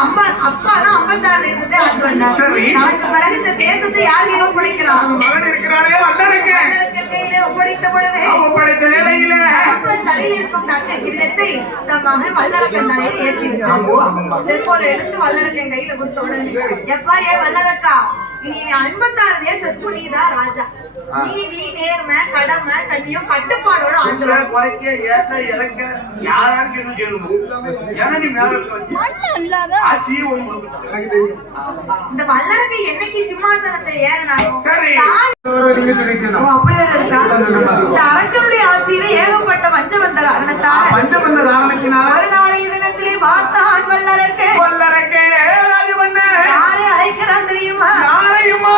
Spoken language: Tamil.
அப்பா தான் 56 தேசத்தை ஆண்டு வந்தார். அதுக்கு பிறகு இந்த தேசத்தை யார் கையில ஒப்படைக்கலாம்? மகன் இருக்கிறாரே வல்லரக்கே. வல்லரக்கன் கையில ஒப்படைத்த பொழுது ஒப்படைத்த வேளையில அப்பன் தலையில் இருக்கும் தங்க கிரீடத்தை தன் மகன் வல்லரக்கன் தலையில ஏற்றி வச்சார். செங்கோலை எடுத்து வல்லரக்கன் கையில கொடுத்த உடனே, எப்பா ஏன் வல்லரக்கா, நீ 56 தேசத்துக்கு நீதான் ராஜா. நீதி, நேர்மை, கடமை, கண்ணியம், கட்டுப்பாடோட ஆண்டு குறைக்க ஏத்த இறக்க யாராருக்கு என்ன செய்யணும்? ஏன்னா நீ மேல இந்த வல்லரக்கை என்னைக்கு சிம்மாசனத்தை ஏறினாலும் சரி அப்படியே இருக்கா? இந்த அரக்கனுடைய ஆட்சியில ஏகப்பட்ட பஞ்சம் வந்த காரணத்தால் ஒரு நாளைய தினத்திலே பார்த்தான் வல்லரக்கே. வல்லரக்கே ராஜமன்ன யாரை அழைக்கிறான் தெரியுமா? யாரையுமா